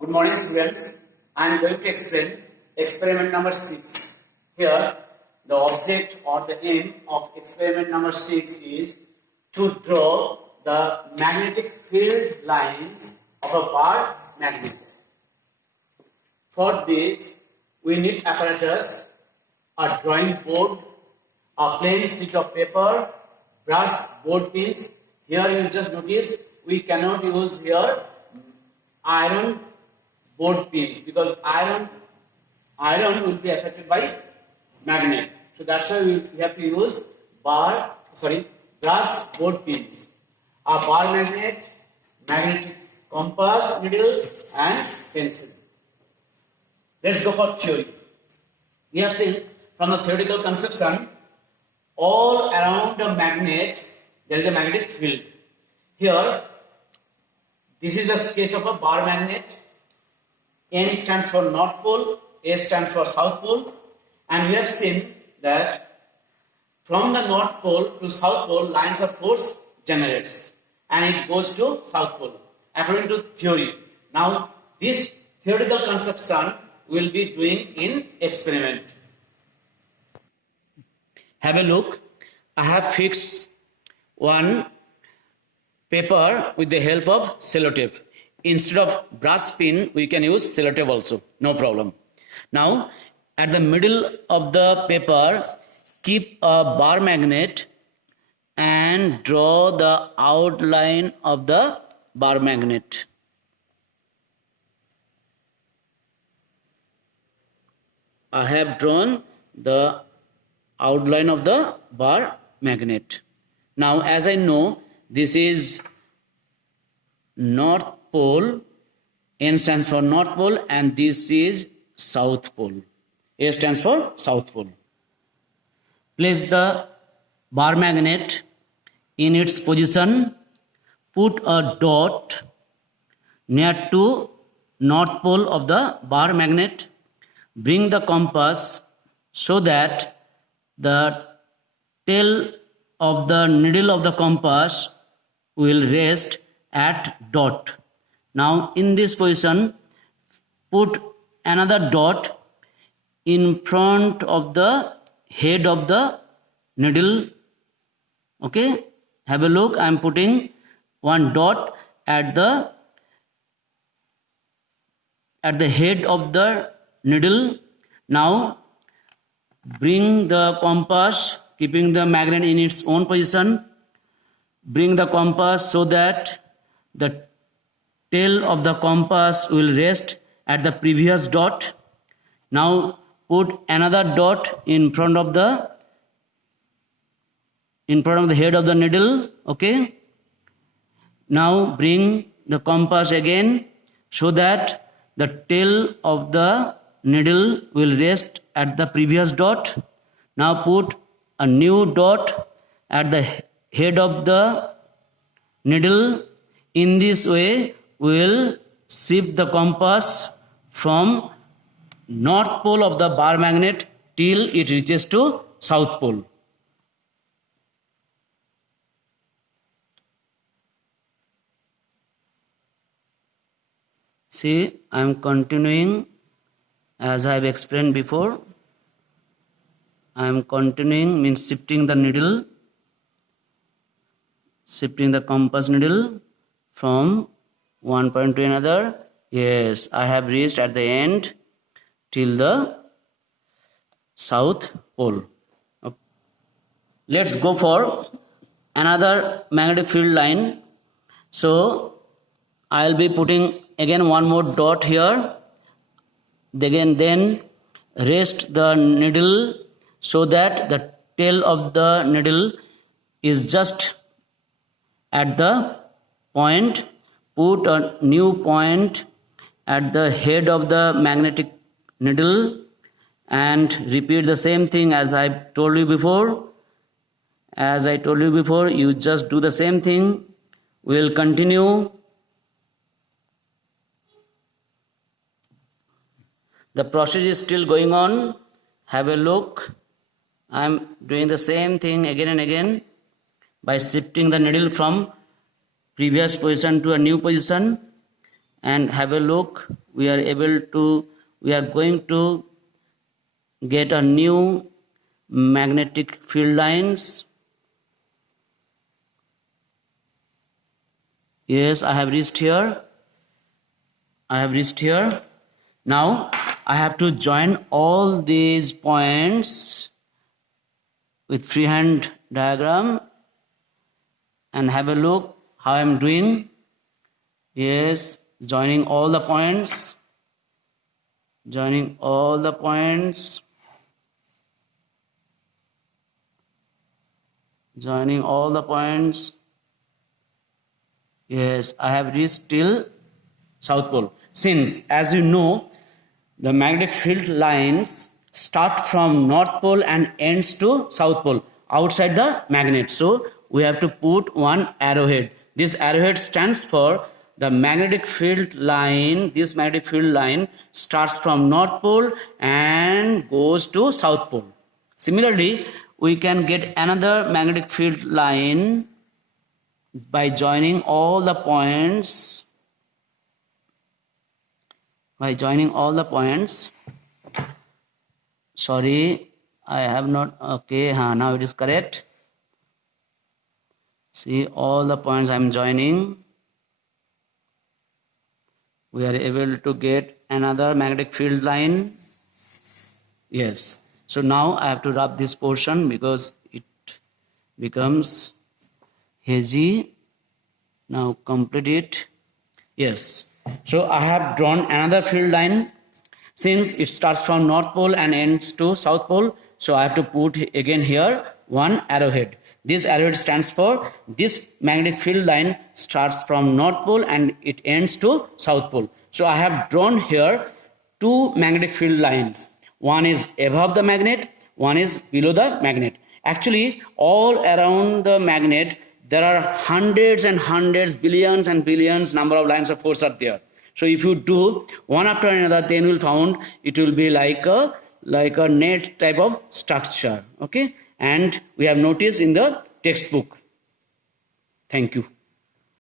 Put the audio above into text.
Good morning, students. I am going to explain experiment number 6. Here, the object or the aim of experiment number 6 is to draw the magnetic field lines of a bar magnet. For this, we need apparatus, a drawing board, a plain sheet of paper, brass board pins. Here you just notice we cannot use here iron board pins because iron will be affected by magnet. So that's why we have to use brass board pins. A bar magnet, magnetic compass needle and pencil. Let's go for theory. We have seen from the theoretical conception, all around a magnet there is a magnetic field. Here, this is the sketch of a bar magnet. N stands for North Pole, A stands for South Pole, and we have seen that from the North Pole to South Pole lines of force generates and it goes to South Pole according to theory. Now this theoretical conception we will be doing in experiment. Have a look. I have fixed one paper with the help of sellotape. Instead of brass pin, we can use sellotape also, no problem. Now, at the middle of the paper, keep a bar magnet and draw the outline of the bar magnet. I have drawn the outline of the bar magnet. Now, as I know, this is North Pole, N stands for North Pole, and this is South Pole. A stands for South Pole. Place the bar magnet in its position. Put a dot near to North Pole of the bar magnet. Bring the compass so that the tail of the needle of the compass will rest at dot. Now in this position, put another dot in front of the head of the needle. Okay, have a look. I am putting one dot at the head of the needle. Now bring the compass, keeping the magnet in its own position. Bring the compass so that the tail of the compass will rest at the previous dot. Now put another dot in front of the head of the needle. Okay. Now bring the compass again so that the tail of the needle will rest at the previous dot. Now put a new dot at the head of the needle. In this way, we will shift the compass from North Pole of the bar magnet till it reaches to South Pole. See, I am continuing as I have explained before. I am continuing means shifting the needle, shifting the compass needle from one point to another. Yes, I have reached at the end till the South Pole. Okay. Let's go for another magnetic field line. So I will be putting again one more dot here. Then rest the needle so that the tail of the needle is just at the point. Put a new point at the head of the magnetic needle and repeat the same thing as I told you before. As I told you before, you just do the same thing. We will continue. The process is still going on. Have a look. I am doing the same thing again and again by shifting the needle from previous position to a new position, and have a look. we are going to get a new magnetic field lines. Yes, I have reached here. Now I have to join all these points with freehand diagram and have a look how I am doing. Yes, joining all the points. Yes, I have reached till South Pole. Since, as you know, the magnetic field lines start from North Pole and ends to South Pole outside the magnet. So we have to put one arrowhead. This arrowhead stands for the magnetic field line. This magnetic field line starts from North Pole and goes to South Pole. Similarly, we can get another magnetic field line by joining all the points. Sorry, I have not. Okay, now it is correct. See, all the points I am joining. We are able to get another magnetic field line. Yes. So now I have to rub this portion because it becomes hazy. Now complete it. Yes. So I have drawn another field line. Since it starts from North Pole and ends to South Pole, so I have to put again here one arrowhead. This arrowhead stands for this magnetic field line starts from North Pole and it ends to South Pole. So I have drawn here two magnetic field lines. One is above the magnet, one is below the magnet. Actually, all around the magnet, there are hundreds and hundreds, billions and billions number of lines of force are there. So if you do one after another, then you will found it will be like a net type of structure. Okay, and we have noticed in the textbook. Thank you.